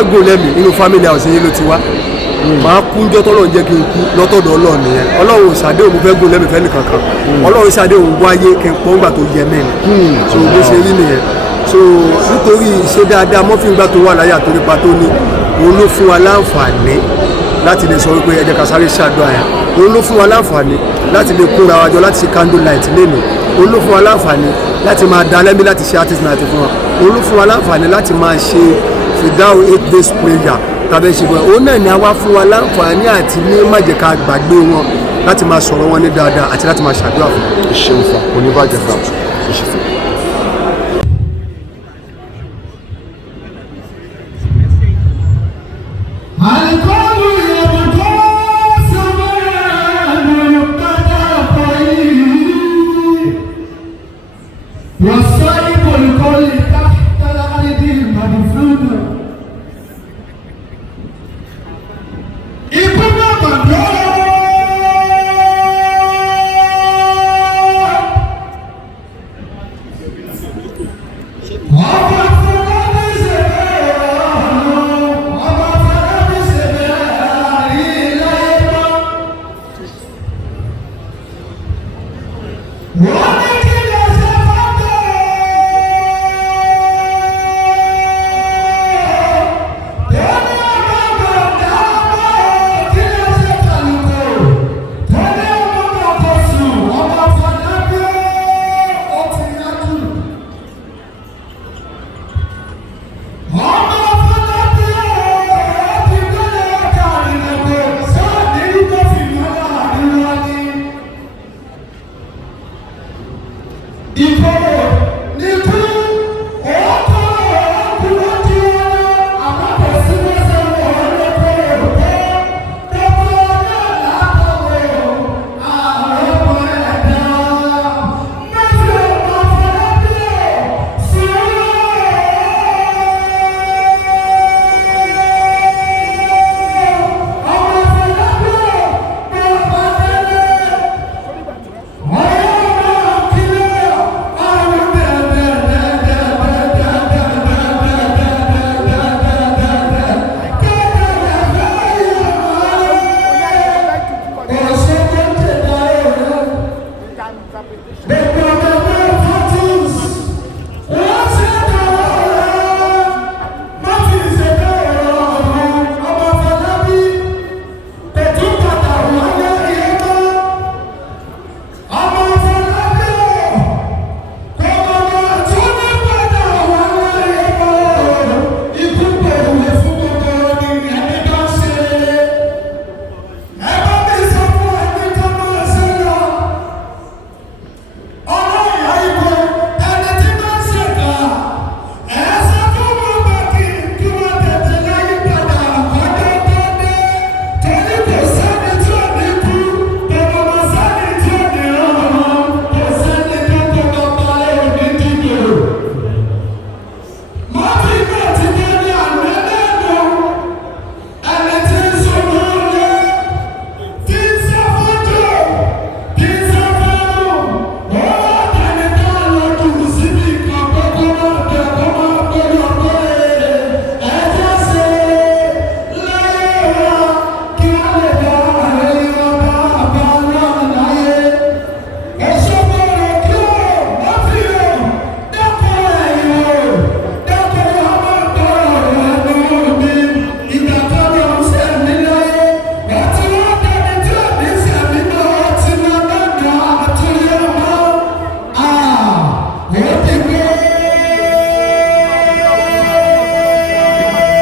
fẹ́ gùn lẹ́mìí nínú family house yín ló ti wá máa kú njọ́ tọ́lọ́ ń jẹ́ kí n kú lọ́tọ̀dọ̀ Ọlọ́run nìyẹn Ọlọ́run ṣàdéhùn mo fẹ́ gùn lẹ́mìí fẹ́ nìkankan Ọlọ́run ṣàdéhùn wáyé kí n pọ́n gbà tó yẹ mẹ́rin so bó ṣe rí nìyẹn so nítorí ṣe dáadáa mọ́fìngbà tó wà láyà torí pa tó ní òun ló fún wa láǹfààní láti lè sọ wípé ẹ jẹ́ ká sáré ṣàdúrà yẹn òun ló fún wa láǹfààní láti lè kóra wa jọ láti ṣe candle light lẹ́nu òun ló fún wa láǹfààní láti máa da lẹ́mí láti ṣe artist night fún wa òun ló fún wa láǹfààní láti máa ṣe fìdáwò 8 days prayer tàbí ṣe fún wa òun náà ni a wá fún wa láǹfààní àti ní má jẹ́ ká gbàgbé wọn láti máa sọ̀rọ̀ wọn ní dáadáa àti láti máa ṣàdúrà fún wọn. ìṣeun fà oníbàjẹ́ fà ìṣẹ̀fẹ̀. I call you